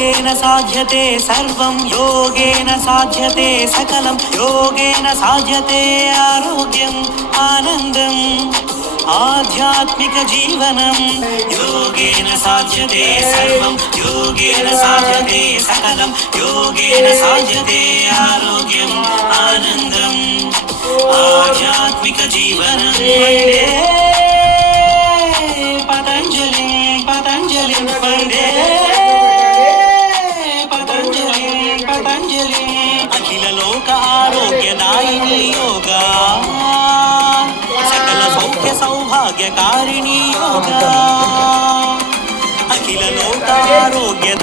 योगेन साध्यते सर्वं योगेन साध्यते सकलं योगेन साध्यते आरोग्यम् आनन्दम् आध्यात्मिक जीवनं योगेन साध्यते सर्वं योगेन साध्यते सकलं योगेन साध्यते आरोग्यम् आनन्दम् आध्यात्मिक जीवनं वन्दे पतञ्जलिं पतञ्जलिं वन्दे पतञ्जलिं अखिल लोक आरोग्यदायिनी योगा सकल सौख्य सौभाग्यकारिणी योगा अखिल लोक आरोग्य